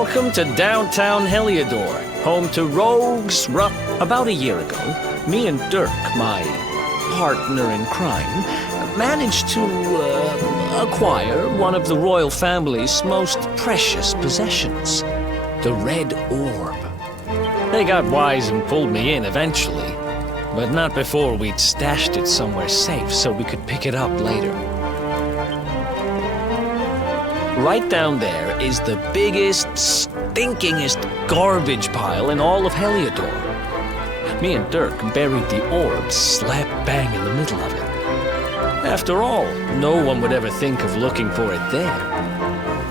Welcome to downtown Helidor, home to rogues, rough. About a year ago, me and Dirk, my partner in crime, managed to acquire one of the royal family's most precious possessions, the Red Orb. They got wise and pulled me in eventually, but not before we'd stashed it somewhere safe so we could pick it up later. Right down there is the biggest, stinkingest garbage pile in all of Helidor. Me and Dirk buried the orb slap bang in the middle of it. After all, no one would ever think of looking for it there.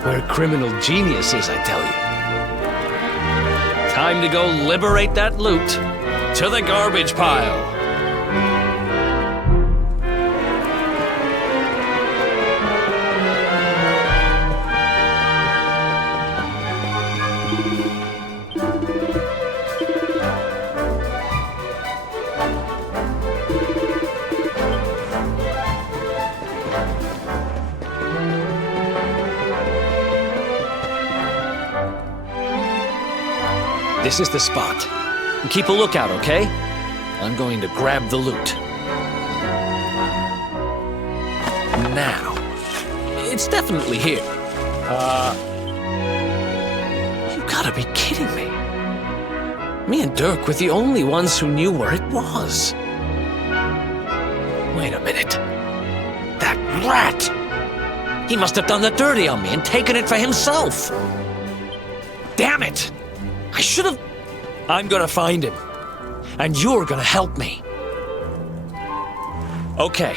We're criminal geniuses, I tell you. Time to go liberate that loot to the garbage pile. This is the spot. Keep a lookout, okay? I'm going to grab the loot. Now, it's definitely here. You gotta be kidding me. Me and Dirk were the only ones who knew where it was. Wait a minute. That rat! He must have done the dirty on me and taken it for himself. Damn it! I should have... I'm gonna find him. And you're gonna help me. Okay.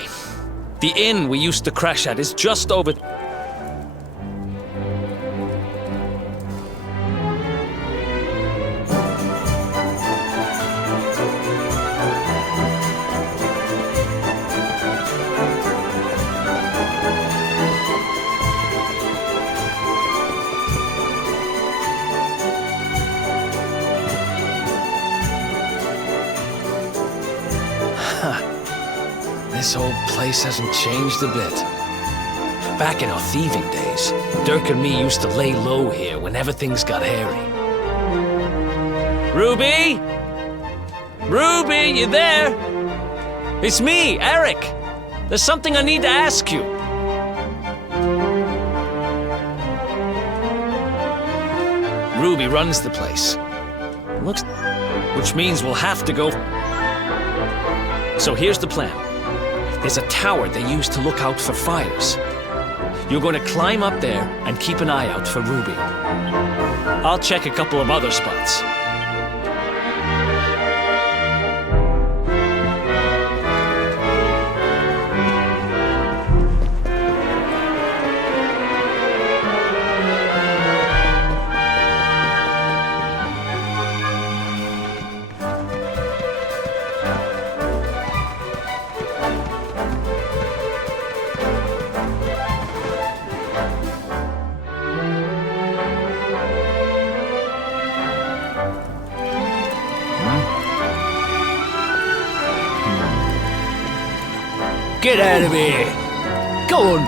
The inn we used to crash at is just over... This whole place hasn't changed a bit. Back in our thieving days, Dirk and me used to lay low here whenever things got hairy. Ruby? Ruby, you there? It's me, Eric. There's something I need to ask you. Ruby runs the place. Which means we'll have to go... So here's the plan. There's a tower they use to look out for fires. You're going to climb up there and keep an eye out for Ruby. I'll check a couple of other spots. Get out of here! Go on!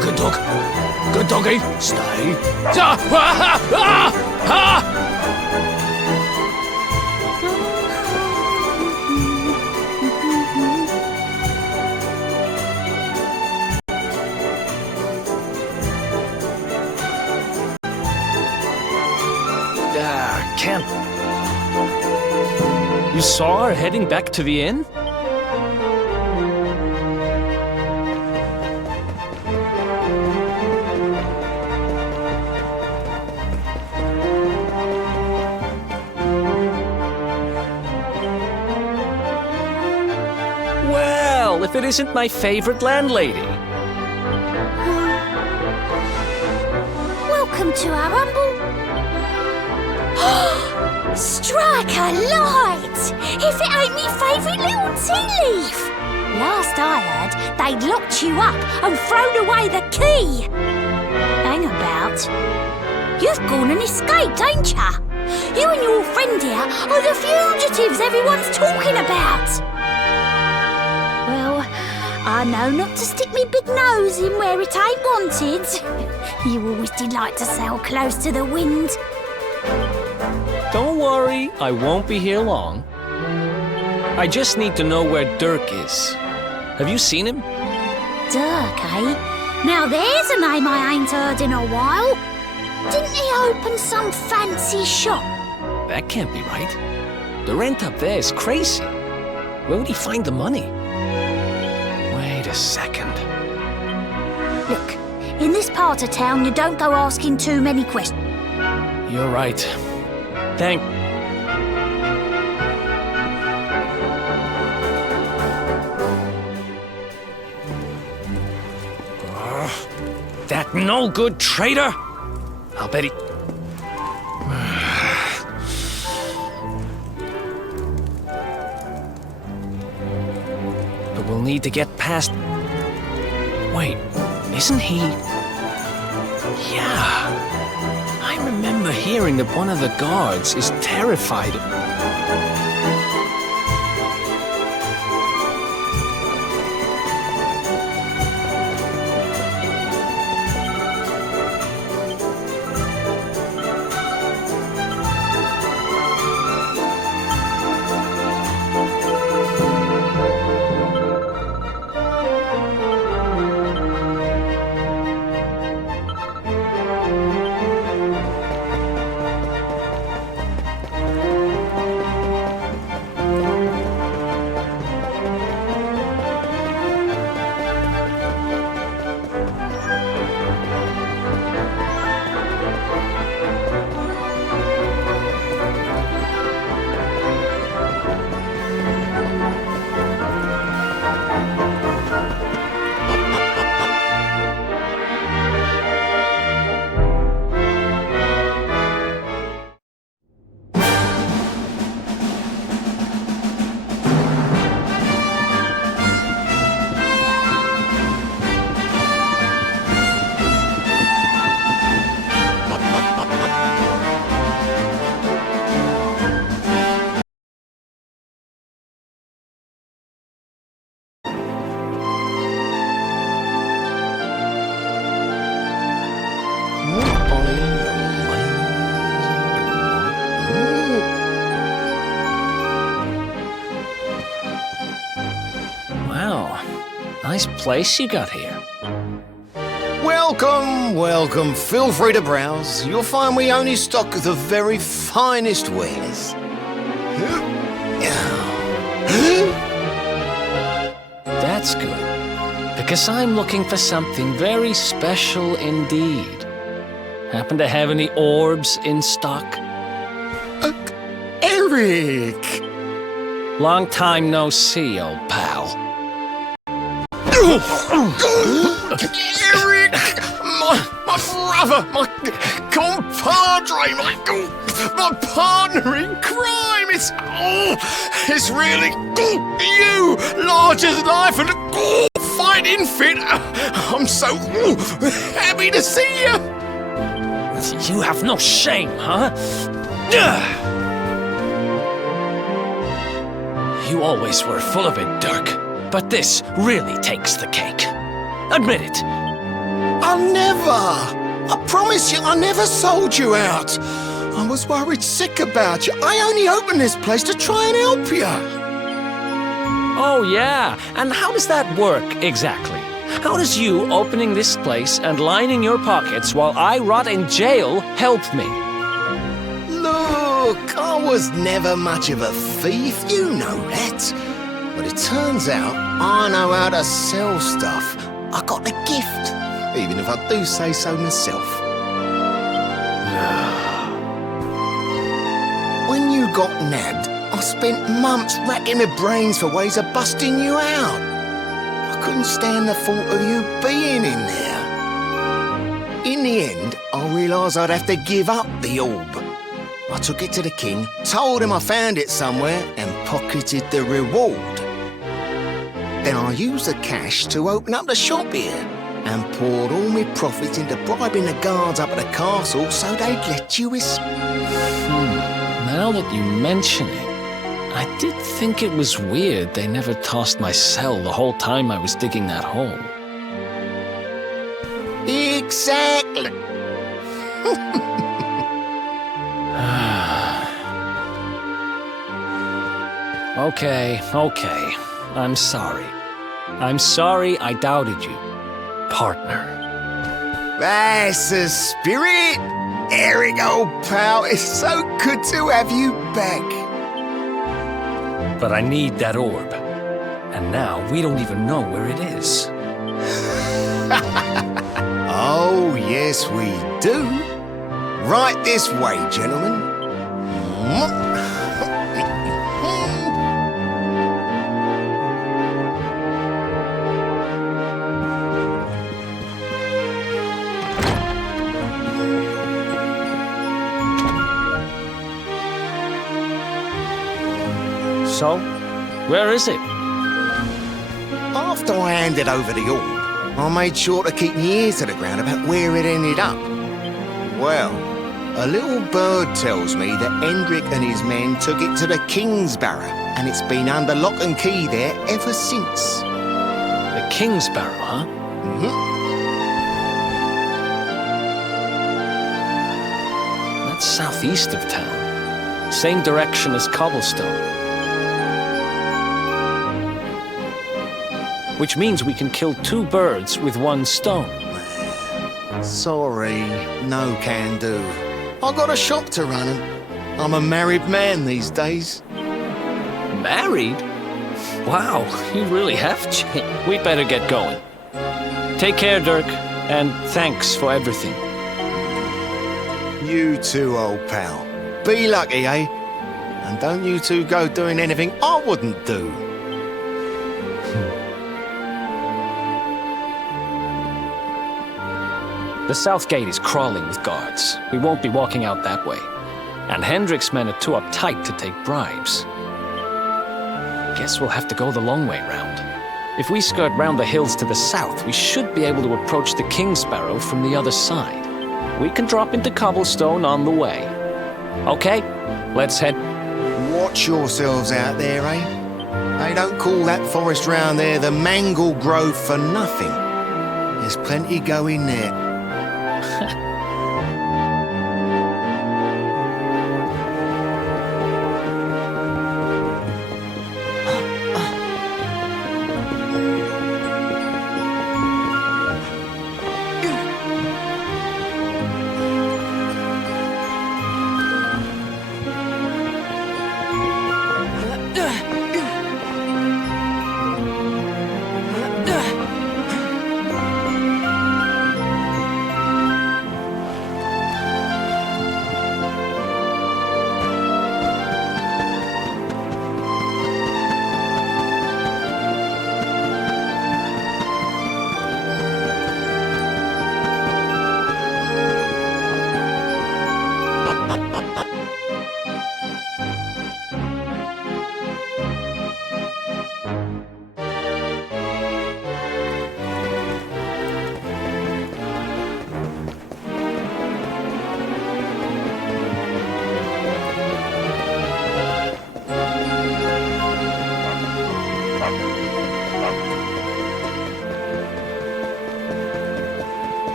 Good dog. Good doggy. Stay. Can't... You saw her heading back to the inn? hotel if it isn't my favorite landlady. Welcome to our humble... Strike a light! If it ain't me favourite little tea leaf! Last I heard, they'd locked you up and thrown away the key. Hang about. You've gone and escaped, ain't ya? You and your friend here are the fugitives everyone's talking about. Well, I know not to stick me big nose in where it ain't wanted. You always delight to sail close to the wind. Don't worry, I won't be here long. I just need to know where Dirk is. Have you seen him? Dirk, eh? Now there's a name I ain't heard in a while. Didn't he open some fancy shop? That can't be right. The rent up there is crazy. Where would he find the money? Wait a second. Look, in this part of town, you don't go asking too many questions. You're right. Thank... That no-good traitor! I'll bet he... But we'll need to get past... Wait, isn't he... Yeah... I remember hearing that one of the guards is terrified of... Wow, nice place you got here. Welcome, welcome. Feel free to browse. You'll find we only stock the very finest wares. That's good, because I'm looking for something very special indeed. Happen to have any orbs in stock? Eric! Long time no see, old pal. Eric! My brother, my compadre, my partner in crime! It's really you, large as life and fighting fit. I'm so happy to see you. You have no shame, huh? You always were full of it, Dirk. But this really takes the cake. Admit it. I promise you, I never sold you out. I was worried sick about you. I only opened this place to try and help you. Oh, yeah. And how does that work, exactly? How does you opening this place and lining your pockets while I rot in jail help me? Look, I was never much of a thief, you know that. But it turns out I know how to sell stuff. I got a gift, even if I do say so myself. When you got nabbed, I spent months racking my brains for ways of busting you out. couldn't stand the thought of you being in there. In the end, I realised I'd have to give up the orb. I took it to the king, told him I found it somewhere, and pocketed the reward. Then I used the cash to open up the shop here, and poured all my profits into bribing the guards up at the castle so they'd let you escape. Now that you mention it, I did think it was weird they never tossed my cell the whole time I was digging that hole. Exactly. Okay. I'm sorry. I'm sorry I doubted you, partner. That's the spirit. Eric, old pal, it's so good to have you back. But I need that orb. And now we don't even know where it is. Oh, yes, we do. Right this way, gentlemen. So, where is it? After I handed over the orb, I made sure to keep my ears to the ground about where it ended up. Well, a little bird tells me that Hendrik and his men took it to the King's Barrow, and it's been under lock and key there ever since. The King's Barrow, huh? That's southeast of town. Same direction as Cobblestone. Which means we can kill 2 birds with 1 stone. Sorry, no can do. I got a shop to run and I'm a married man these days. Married? Wow, you really have changed. We better get going. Take care, Dirk, and thanks for everything. You too, old pal. Be lucky, eh? And don't you two go doing anything I wouldn't do. The south gate is crawling with guards. We won't be walking out that way. And Hendrik's men are too uptight to take bribes. Guess we'll have to go the long way round. If we skirt round the hills to the south, we should be able to approach the King's Barrow from the other side. We can drop into Cobblestone on the way. Okay, let's head. Watch yourselves out there, eh? They don't call that forest round there the Mangle Grove for nothing. There's plenty going there.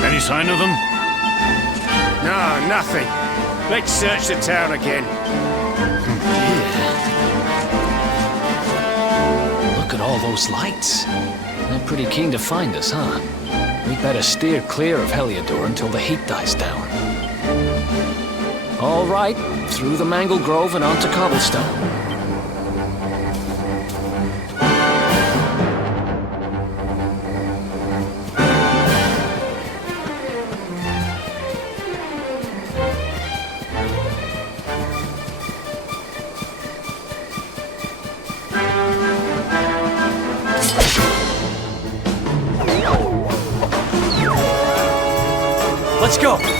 Any sign of them? No, nothing. Let's search the town again. Yeah. all those lights. They're pretty keen to find us, huh? We better steer clear of Heliodor until the heat dies down. All right, through the mangle grove and onto cobblestone. Let's go!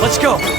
Let's go!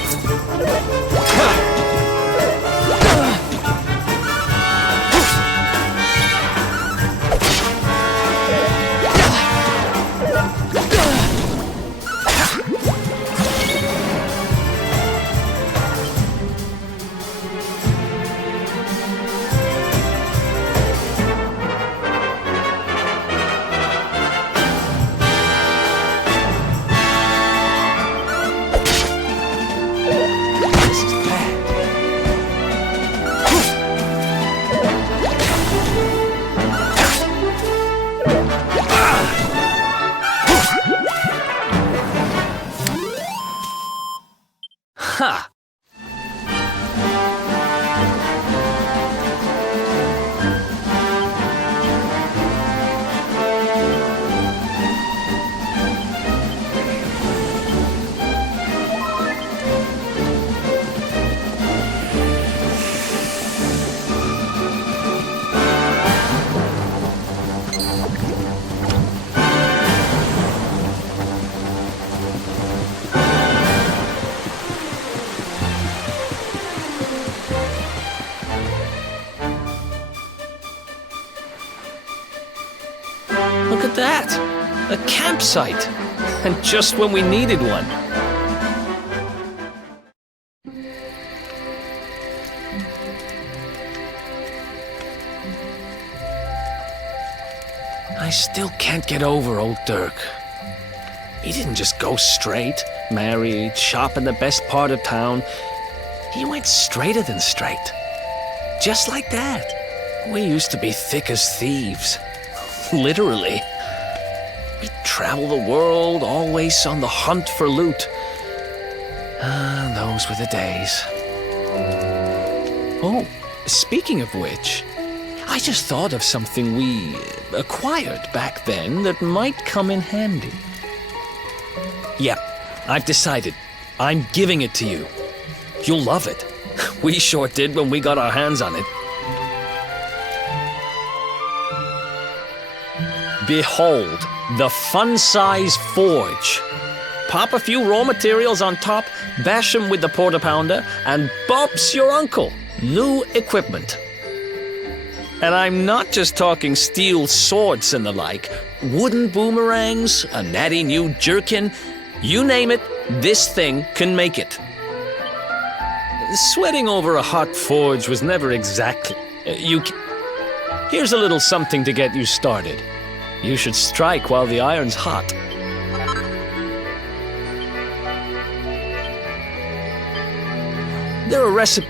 look at that! A campsite! And just when we needed one. I still can't get over old Dirk. He didn't just go straight, married, shop in the best part of town. He went straighter than straight. Just like that. We used to be thick as thieves. Literally. We'd travel the world, always on the hunt for loot. Those were the days. Oh, speaking of which, I just thought of something we acquired back then that might come in handy. Yep, I've decided. I'm giving it to you. You'll love it. We sure did when we got our hands on it. Behold, the fun-size forge. Pop a few raw materials on top, bash 'em with the porta-pounder, and Bob's your uncle. New equipment. And I'm not just talking steel swords and the like. Wooden boomerangs, a natty new jerkin. You name it, this thing can make it. Sweating over a hot forge was never exactly... Here's a little something to get you started. You should strike while the iron's hot. There are recipes...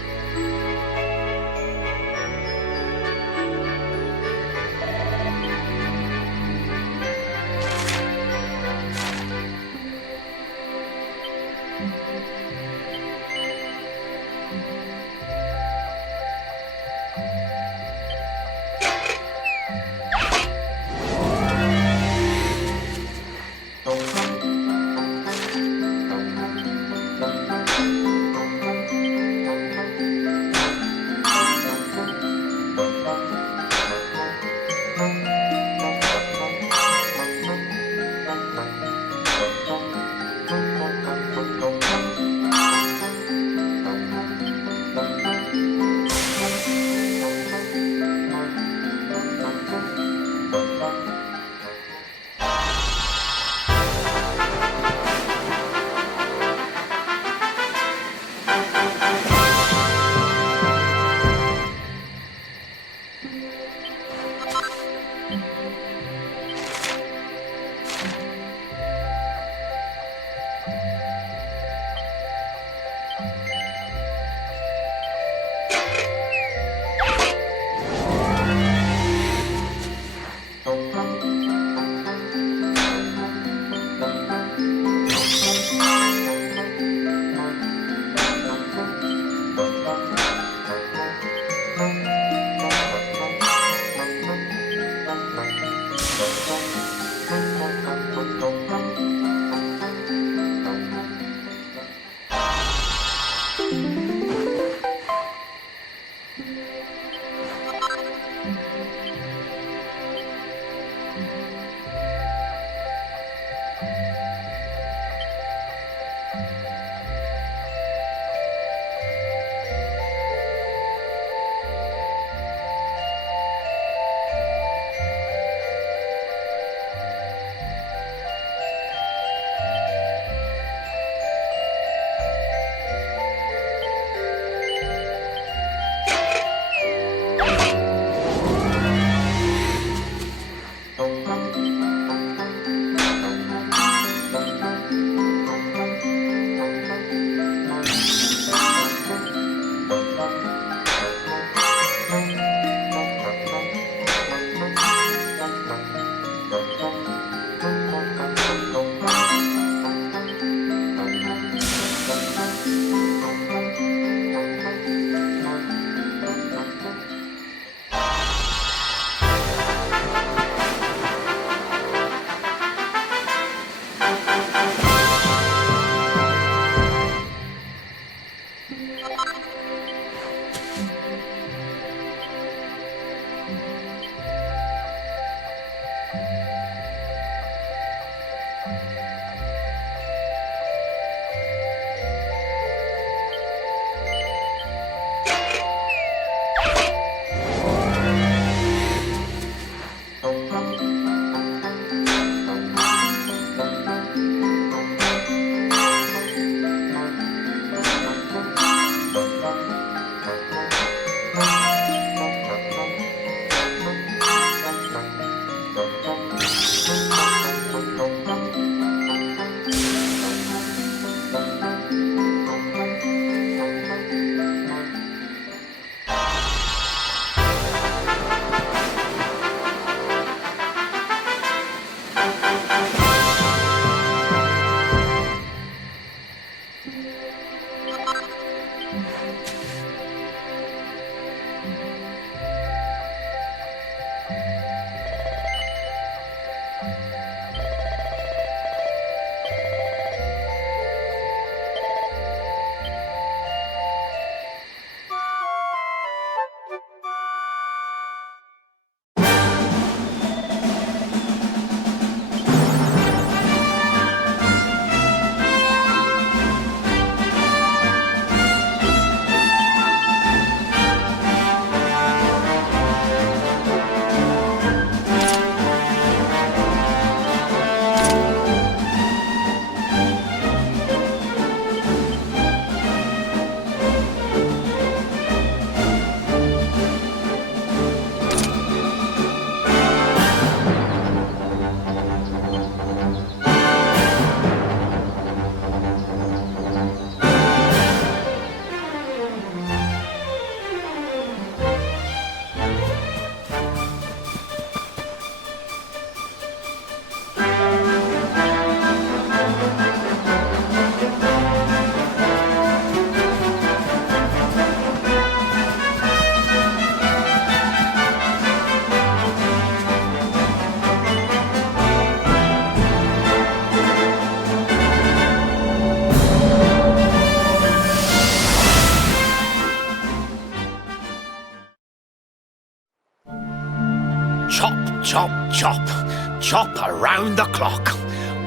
Chop, chop, chop. Chop around the clock.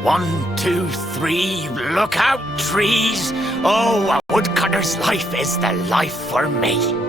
1, 2, 3, look out, trees. Oh, a woodcutter's life is the life for me.